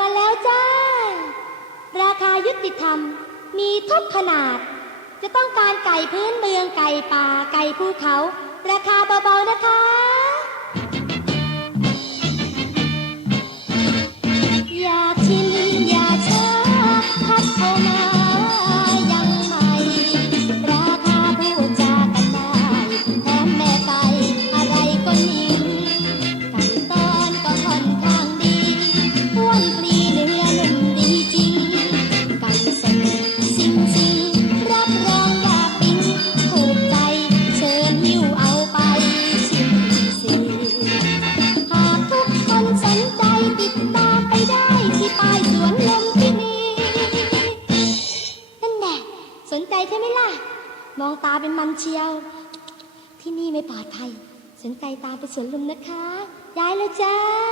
มาแล้วจ้า ราคายุติธรรม มีทุกขนาด จะต้องการไก่พื้นเมืองไก่ป่าไก่ภูเขา ราคาเบาๆนะคะ มองตาเป็นมันเชียว ที่นี่ไม่ปลอดภัย สนใจตามไปสวนลุมนะคะ ย้ายแล้วจ้า